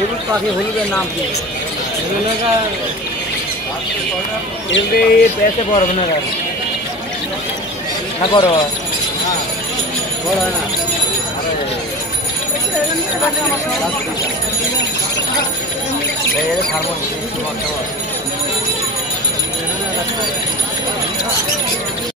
হলুদ পাখি হলুদের নাম কি पैसे बड़ बना ना बड़ बड़ है ना फार्मर